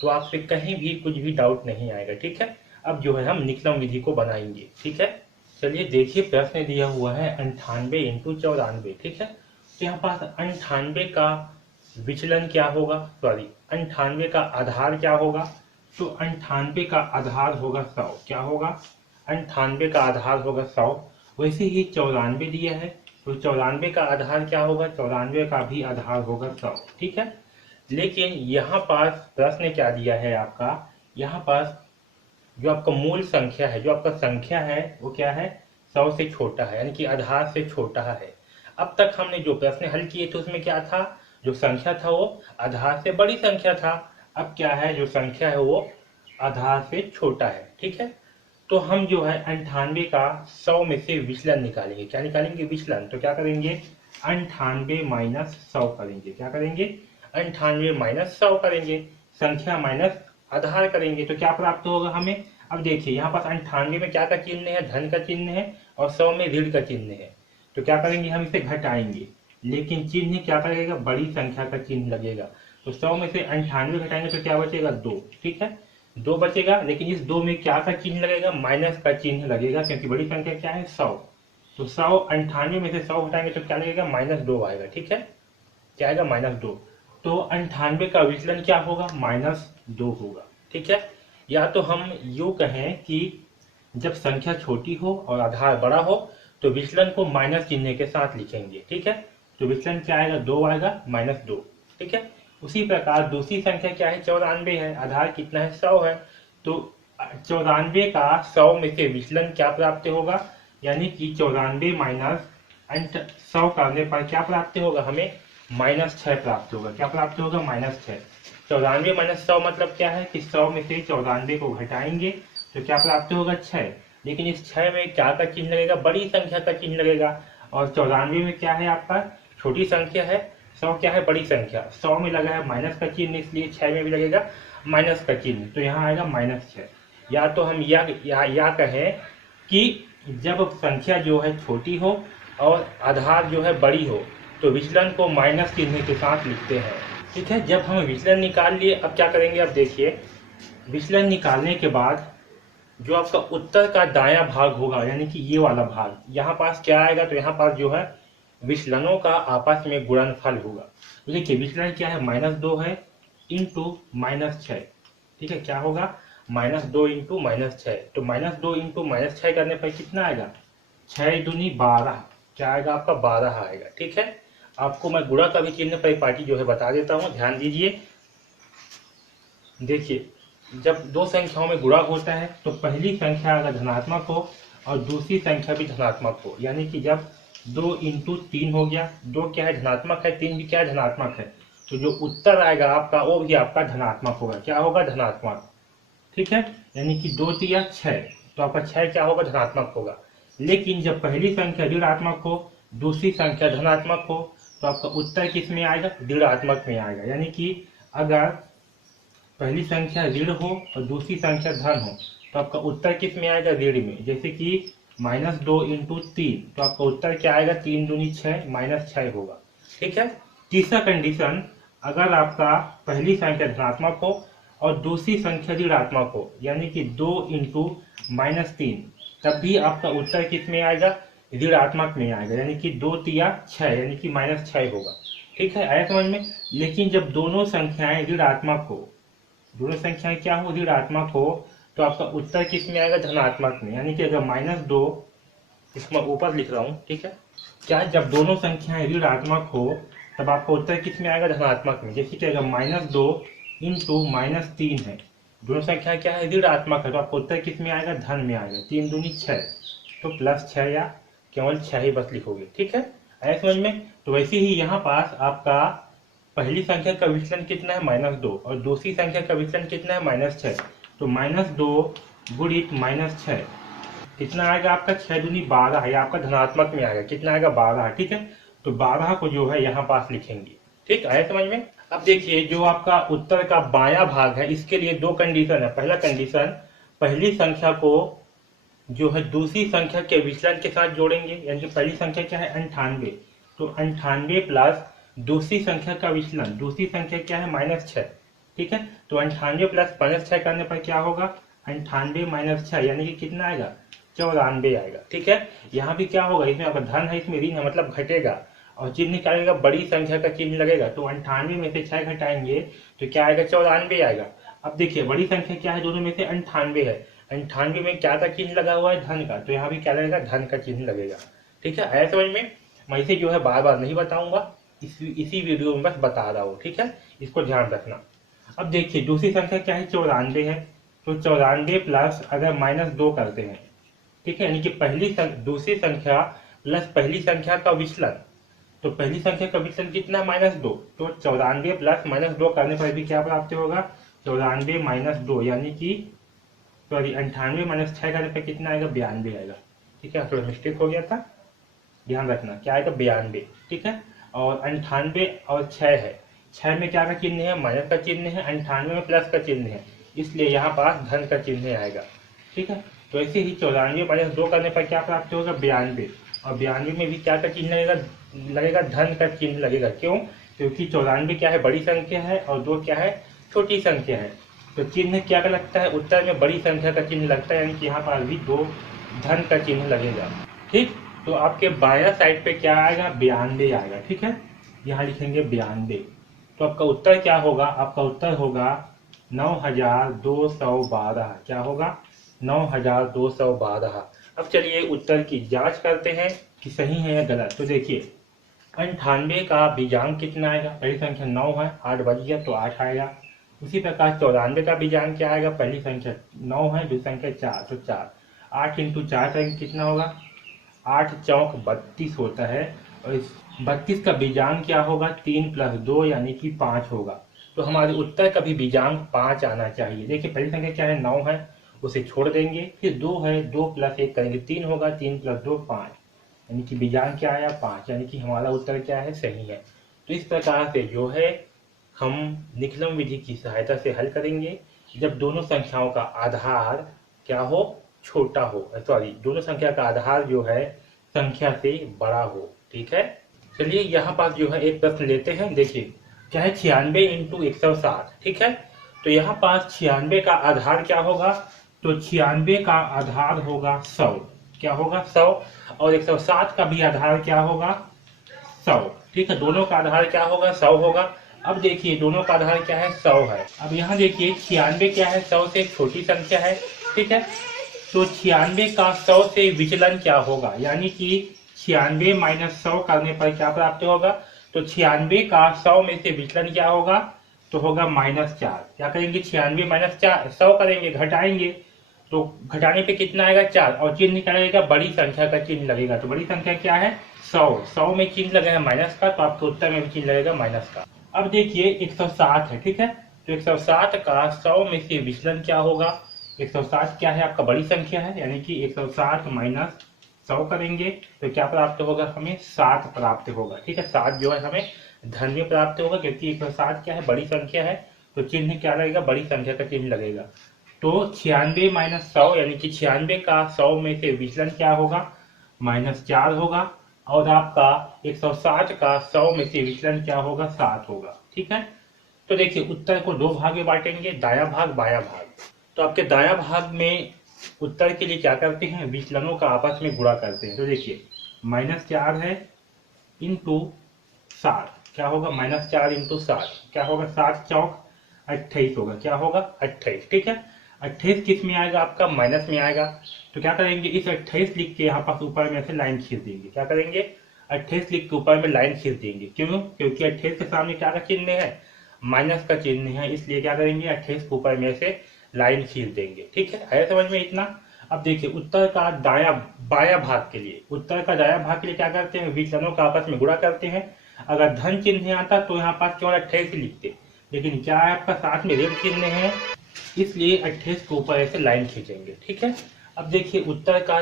तो आपसे कहीं भी कुछ भी डाउट नहीं आएगा। ठीक है, अब जो है हम निकलम विधि को बनाएंगे। ठीक है, चलिए देखिए प्रश्न दिया हुआ है 98 इंटू 94। ठीक है, तो यहाँ पास 98 का विचलन क्या होगा, सॉरी 98 का आधार क्या होगा, तो 98 का आधार होगा 100। क्या होगा, 98 का आधार होगा 100। वैसे ही 94 दिया है, तो 94 का आधार क्या होगा, 94 का भी आधार होगा 100। ठीक है, लेकिन यहाँ पास प्रश्न क्या दिया है आपका, यहाँ पास जो आपका मूल संख्या है, जो आपका संख्या है वो क्या है, 100 से छोटा है, यानी कि आधार से छोटा है। अब तक हमने जो प्रश्न हल किए थे उसमें क्या था, जो संख्या था वो आधार से बड़ी संख्या था। अब क्या है, जो संख्या है वो आधार से छोटा है। ठीक है, तो हम जो है 98 का 100 में से विचलन निकालेंगे। क्या निकालेंगे, विचलन। तो क्या करेंगे, 98 माइनस 100 करेंगे। क्या करेंगे, 98 माइनस 100 करेंगे, संख्या माइनस आधार करेंगे, तो क्या प्राप्त होगा हमें। अब देखिए यहाँ पास 98 में क्या का चिन्ह है, धन का चिन्ह है, और 100 में ऋण का चिन्ह है। तो क्या करेंगे, हम इसे घटाएंगे, लेकिन चिन्ह क्या करेगा, बड़ी संख्या का चिन्ह लगेगा। तो 100 में से 98 घटाएंगे तो क्या बचेगा, 2। ठीक है, 2 बचेगा, लेकिन इस 2 में क्या का चिन्ह लगेगा, माइनस का चिन्ह लगेगा, क्योंकि बड़ी संख्या क्या है, 100। तो 100 98 में से 100 घटाएंगे तो क्या लगेगा, -2 आएगा। ठीक है, क्या आएगा, -2। तो 98 का विचलन क्या होगा, -2 होगा। ठीक है, या तो हम यूं कहें कि जब संख्या छोटी हो और आधार बड़ा हो तो विचलन को माइनस चिन्ह के साथ लिखेंगे। ठीक है, तो विचलन क्या आएगा, 2 आएगा, -2। ठीक है, उसी प्रकार दूसरी संख्या क्या है, 94 है, आधार कितना है, 100 है। तो 94 का 100 में से विचलन क्या प्राप्त होगा, यानी कि 94 माइनस 100 करने पर क्या प्राप्त होगा हमें, -6 प्राप्त होगा। क्या प्राप्त होगा, -6। 94 माइनस 100 मतलब क्या है कि 100 में से 94 को घटाएंगे तो क्या प्राप्त होगा, 6। लेकिन इस 6 में क्या का चिन्ह लगेगा, बड़ी संख्या का चिन्ह लगेगा, और 94 में क्या है आपका, छोटी संख्या है। 100 क्या है, बड़ी संख्या। 100 में लगा है माइनस का चिन्ह, इसलिए 6 में भी लगेगा माइनस का चिन्ह, तो यहाँ आएगा -6। या तो हम या कहें कि जब संख्या जो है छोटी हो और आधार जो है बड़ी हो तो विचलन को माइनस चिन्ह के साथ लिखते हैं। ठीक है, जब हम विचलन निकाल लिए, अब क्या करेंगे, अब देखिए विचलन निकालने के बाद जो आपका उत्तर का दायां भाग होगा, यानी कि ये वाला भाग, यहाँ पास क्या आएगा, तो यहाँ पास जो है विचलनों का आपस में गुणनफल होगा। तो देखिए विचलन क्या है, -2 है इंटू -6। ठीक है, क्या होगा, -2 इंटू -6। तो -2 इंटू -6 करने पर कितना आएगा, 6 दूनी 12। क्या आएगा आपका, 12 आएगा। ठीक है, आपको मैं गुणा का भी चिन्ह परिपाटी जो है बता देता हूँ, ध्यान दीजिए। देखिए जब दो संख्याओं में गुणा होता है तो पहली संख्या अगर धनात्मक हो और दूसरी संख्या भी धनात्मक हो, यानी कि जब 2 इंटू 3 हो गया, 2 क्या है, धनात्मक है, 3 भी क्या है, धनात्मक है, तो जो उत्तर आएगा आपका वो भी आपका धनात्मक होगा। क्या होगा, धनात्मक। ठीक है, यानी कि 2 तिया 6, तो आपका 6 क्या होगा, धनात्मक होगा। लेकिन जब पहली संख्या ऋणात्मक हो, दूसरी संख्या धनात्मक हो, तो आपका उत्तर किस में आएगा, ऋणात्मक में आएगा। यानी कि अगर पहली संख्या ऋण हो और दूसरी संख्या धन हो तो आपका उत्तर किस में आएगा, ऋण में। जैसे कि -2 इंटू 3, तो आपका उत्तर क्या आएगा, 3 दूनी 6, -6 होगा। ठीक है, तीसरा कंडीशन, अगर आपका पहली संख्या धनात्मक हो और दूसरी संख्या ऋणात्मक हो, यानी कि 2 इंटू -3, तब भी आपका उत्तर किस में आएगा, ऋणात्मक में आएगा, यानी कि 2 तिया 6, यानी कि -6 होगा। ठीक है, आया समझ में। लेकिन जब दोनों संख्याएं ऋणात्मक हो, दोनों संख्याएं क्या हो, ऋणात्मक हो, तो आपका उत्तर किस में आएगा, धनात्मक में। यानी कि अगर -2, इसको मैं ऊपर लिख रहा हूँ। ठीक है, क्या जब दोनों संख्याएं ऋणात्मक हो तब आपका उत्तर किस में आएगा, धनात्मक में। जैसे कि अगर -2 इंटू -3 है, दोनों संख्या क्या है, ऋणात्मक है, तो आपका उत्तर किस में आएगा, धन में आएगा। 3 दूनी 6, तो +6 या केवल 6 ही बस लिखोगे। ठीक है, आया समझ में। तो वैसे ही यहाँ पास आपका पहली संख्या का विचलन कितना है, -2, और दूसरी संख्या का विचलन कितना है, -6। तो -2 गुणित -6 कितना आएगा आपका, 6 दूनी 12 है, आपका धनात्मक में आएगा। कितना आएगा, 12। ठीक है, तो 12 को जो है यहाँ पास लिखेंगे। ठीक, आया समझ में। अब देखिए जो आपका उत्तर का बायां भाग है, इसके लिए 2 कंडीशन है। पहला कंडीशन, पहली संख्या को जो है दूसरी संख्या के विचलन के साथ जोड़ेंगे, यानी कि पहली संख्या क्या है 98, तो 98 प्लस दूसरी संख्या का विचलन, दूसरी संख्या क्या है -6, ठीक है। तो 98 प्लस -6 करने पर क्या होगा 98 - 6 यानी कि कितना आएगा 94 आएगा, ठीक है। यहाँ भी क्या होगा, इसमें अगर धन है इसमें ऋण है मतलब घटेगा, और चिन्ह क्या लगेगा बड़ी संख्या का चिन्ह लगेगा, तो 98 में से 6 घटाएंगे तो क्या आएगा 94 आएगा। अब देखिए बड़ी संख्या क्या है, दोनों में से 98 है, 98 में क्या का चिन्ह लगा हुआ है धन का, तो यहाँ भी क्या लगेगा धन का चिन्ह लगेगा, ठीक है। आया समझ में। मैं इसे जो है बार बार नहीं बताऊंगा, इसी वीडियो में बस बता रहा हूँ, ठीक है, इसको ध्यान रखना। अब देखिए दूसरी संख्या क्या है 94 है, तो 94 प्लस अगर -2 करते हैं, ठीक है, यानी कि दूसरी संख्या प्लस पहली संख्या का विचलन, तो पहली संख्या का विचलन कितना -2, तो 94 प्लस -2 करने पर भी क्या प्राप्त होगा 94 - 2 यानी कि सॉरी 98 - 6 करने पर कितना आएगा 92 आएगा, ठीक है। थोड़ा मिस्टेक हो गया था, ध्यान रखना क्या आएगा 92, ठीक है। और 98 और 6 है, 6 में क्या का चिन्ह है माइनस का चिन्ह है, 98 में प्लस का चिन्ह है, इसलिए यहाँ पास धन का चिन्ह आएगा, ठीक है। तो ऐसे ही 94 - 2 करने पर क्या प्राप्त होगा 92, और 92 में भी क्या का चिन्ह लगेगा धन का चिन्ह लगेगा, क्यों, क्योंकि 94 क्या है बड़ी संख्या है और 2 क्या है छोटी संख्या है, तो चिन्ह क्या का लगता है उत्तर में बड़ी संख्या का चिन्ह लगता है, यानी कि यहाँ पर भी 2 धन का चिन्ह लगेगा, ठीक। तो आपके बायां साइड पे क्या आएगा 92 आएगा, ठीक है, यहाँ लिखेंगे 92। तो आपका उत्तर क्या होगा, आपका उत्तर होगा 9212, क्या होगा 9212। अब चलिए उत्तर की जांच करते हैं कि सही है या गलत। तो देखिए 98 का बीजांक कितना आएगा, पहली संख्या 9 है, 8 बच गया तो 8 आएगा। उसी प्रकार 94 का बीजांक क्या आएगा, पहली संख्या 9 है, दूसरी संख्या 4 तो 4, 8 × 4 का कितना होगा 8 चौक 32 होता है, और इस 32 का बीजांक क्या होगा 3 + 2 यानी कि 5 होगा। तो हमारे उत्तर का भी बीजांक 5 आना चाहिए। देखिए पहली संख्या क्या है 9 है, उसे छोड़ देंगे, फिर 2 है, 2 + 1 करेंगे 3 होगा, 3 + 2 5, यानी कि बीजांक क्या आया 5, यानी कि हमारा उत्तर क्या है सही है। तो इस प्रकार से जो है हम निकलम विधि की सहायता से हल करेंगे, जब दोनों संख्याओं का आधार क्या हो छोटा हो, सॉरी दोनों संख्या का आधार जो है संख्या से बड़ा हो, ठीक है। चलिए यहाँ पास जो है एक प्रश्न लेते हैं, देखिए क्या है 96 × 160, ठीक है। तो यहाँ पास 96 का आधार क्या होगा, तो 96 का आधार होगा 100, क्या होगा 100, और 160 का भी आधार क्या होगा 100, ठीक है, दोनों का आधार क्या होगा 100 होगा। अब देखिए दोनों का आधार क्या है 100 है। अब यहाँ देखिए 96 क्या है 100 से छोटी संख्या है, ठीक है, तो 96 का 100 से विचलन क्या होगा, यानी कि 96 - 100 करने पर क्या प्राप्त होगा, तो 96 का 100 में से विचलन क्या होगा, तो होगा -4। क्या करेंगे 96 - 4 100 करेंगे, घटाएंगे, तो घटाने पे कितना आएगा 4, और चिन्ह क्या लगेगा बड़ी संख्या का चिन्ह लगेगा, तो बड़ी संख्या क्या है 100, 100 में चिन्ह लगेगा माइनस का, तो आपके उत्तर में भी चिन्ह लगेगा माइनस का। अब देखिए 160 है, ठीक है, तो 160 का 100 में से विचलन क्या होगा, 160 क्या है आपका बड़ी संख्या है, यानी कि 160 - 100 करेंगे तो क्या प्राप्त होगा हमें 7 प्राप्त होगा, ठीक है, 7 जो है हमें धन में प्राप्त होगा, क्योंकि 160 क्या है बड़ी संख्या है, तो चिन्ह क्या लगेगा बड़ी संख्या का चिन्ह लगेगा। तो 96 - 100 यानी कि 96 का 100 में से विचलन क्या होगा -4 होगा, और आपका 160 का 100 में से विचलन क्या होगा 7 होगा, ठीक है। तो देखिए उत्तर को 2 भाग में बांटेंगे, दाया भाग बाया भाग। तो आपके दाया भाग में उत्तर के लिए क्या करते हैं विचलनों का आपस में गुणा करते हैं। तो देखिए -4 है इंटू 7, क्या होगा -4 × 7, क्या होगा 7 चौक 28 होगा, क्या होगा 28, ठीक है। 28 किस में आएगा आपका माइनस में आएगा, तो क्या करेंगे इस 28 लिख के यहाँ पास ऊपर में से लाइन खींच देंगे, क्या करेंगे 28 लिख के ऊपर में लाइन खींच देंगे, क्यों, क्योंकि 28 के सामने क्या का चिन्ह है माइनस का चिन्ह है, इसलिए क्या करेंगे 28 के ऊपर में से लाइन खींच देंगे, ठीक है। आया समझ में इतना। अब देखिए उत्तर का बाया भाग के लिए, उत्तर का दाया भाग के लिए क्या करते हैं विचलनों का आपस में गुणा करते हैं। अगर धन चिन्ह आता तो यहाँ पास केवल 28 लिखते, लेकिन क्या है आपका साथ में ऋण चिन्ह है, इसलिए 28 के ऊपर ऐसे लाइन खींचेंगे, ठीक है। अब देखिए उत्तर का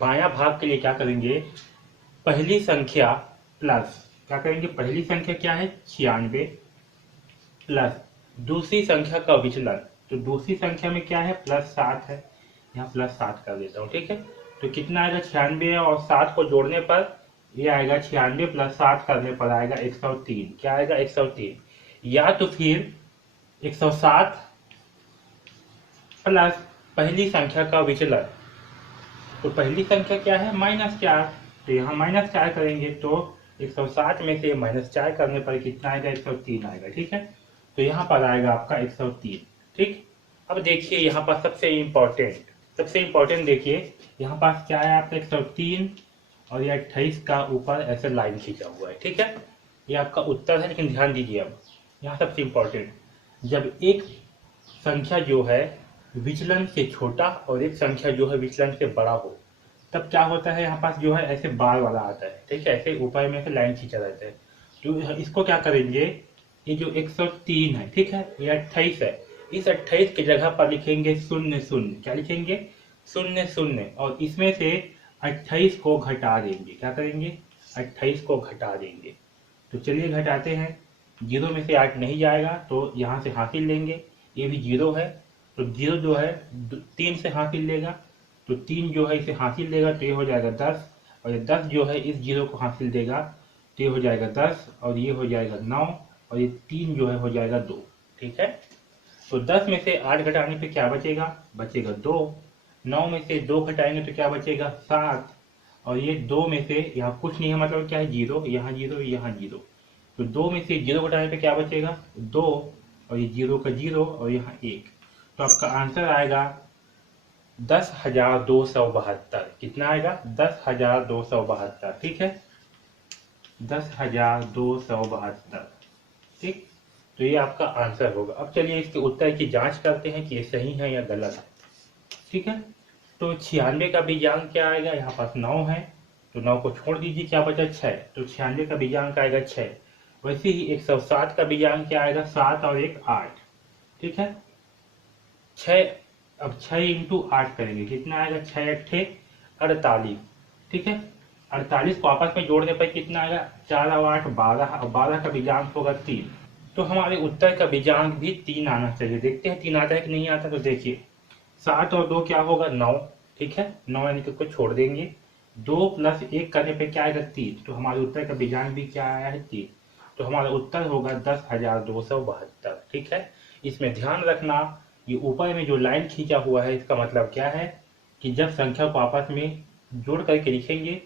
बाया भाग के लिए क्या करेंगे पहली संख्या प्लस, क्या करेंगे पहली संख्या क्या है 96 प्लस दूसरी संख्या का विचलन, तो दूसरी संख्या में क्या है +7 है, यहाँ +7 कर देता हूँ, ठीक है। तो कितना आएगा 96 और 7 को जोड़ने पर ये आएगा 96 + 7 करने पर आएगा 103। क्या आएगा 103, या तो फिर 107 प्लस पहली संख्या का विचलन। तो पहली संख्या क्या है -4, तो यहाँ -4 करेंगे तो 107 में से -4 करने पर कितना आएगा 103 आएगा, ठीक है। तो यहाँ पर आएगा आपका 103, ठीक। अब देखिए यहाँ पर सबसे इम्पोर्टेंट देखिए, यहाँ पास क्या है आपका 103 और ये 28 का ऊपर ऐसे लाइन खींचा हुआ है, ठीक है। ये आपका उत्तर है, लेकिन ध्यान दीजिए अब यहाँ सबसे इम्पोर्टेंट, जब एक संख्या जो है विचलन से छोटा और एक संख्या जो है विचलन से बड़ा हो, तब क्या होता है, यहाँ पास जो है ऐसे बार वाला आता है, ठीक है, ऐसे ऊपर में से लाइन खींचा रहता है। तो इसको क्या करेंगे, ये जो 103 है, ठीक है, ये 28 है, इस 28 की जगह पर लिखेंगे 0 क्या लिखेंगे 0 और इसमें से 28 को घटा देंगे। क्या करेंगे 28 को घटा देंगे। तो चलिए घटाते हैं, 0 में से 8 नहीं जाएगा तो यहाँ से हासिल लेंगे, ये भी 0 है तो 0 जो है 3 से हासिल लेगा, तो 3 जो है इसे हासिल लेगा तो ये हो जाएगा 10, और ये 10 जो है इस 0 को हासिल देगा तो ये हो जाएगा 10, और ये हो जाएगा 9, और ये 3 जो है हो जाएगा 2, ठीक है। तो 10 में से 8 घटाने पे क्या बचेगा, बचेगा 2। 9 में से 2 घटाएंगे तो क्या बचेगा 7, और ये 2 में से यहाँ कुछ नहीं है, मतलब क्या है 0, यहाँ 0, यहाँ 0, तो 2 में से 0 घटाने पे क्या बचेगा 2, और ये 0 का 0 और यहाँ 1। तो आपका आंसर आएगा 10,272। कितना आएगा 10,272, ठीक है, 10,272, ठीक। तो ये आपका आंसर होगा। अब चलिए इसके उत्तर की जांच करते हैं कि ये सही है या गलत है, ठीक है। तो 96 का बीजांक क्या आएगा, यहाँ पास 9 है तो 9 को छोड़ दीजिए, क्या बचा 6, तो 96 का बीजांक आएगा 6। वैसे ही 107 का बीजांक क्या आएगा 7 और 1 8, ठीक है। 6, अब 6 × 8 करेंगे, कितना आएगा 6 × 8 = 48, ठीक है। 48 को आपस में जोड़ने पर कितना आएगा 4 और 8 12, और 12 का बीजांक होगा 3। तो हमारे उत्तर का बीजांक भी 3 आना चाहिए। देखते हैं 3 आता है कि नहीं आता। तो देखिए 7 और 2 क्या होगा 9, ठीक है, 9 यानी कि को छोड़ देंगे, 2 + 1 करने पे क्या आएगा 3, तो हमारे उत्तर का बीजांक भी क्या आया है 3। तो हमारा उत्तर होगा 10,272, ठीक है। इसमें ध्यान रखना, ये ऊपर में जो लाइन खींचा हुआ है इसका मतलब क्या है कि जब संख्या को आपस में जोड़ करके लिखेंगे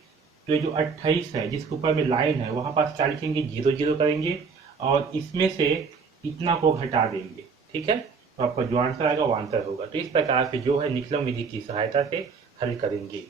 तो ये जो 28 है जिसके ऊपर में लाइन है वहां पास क्या लिखेंगे 0 0 करेंगे, और इसमें से इतना को घटा देंगे, ठीक है। तो आपका जो आंसर आएगा वो आंसर होगा। तो इस प्रकार से जो है निकलम विधि की सहायता से हल करेंगे।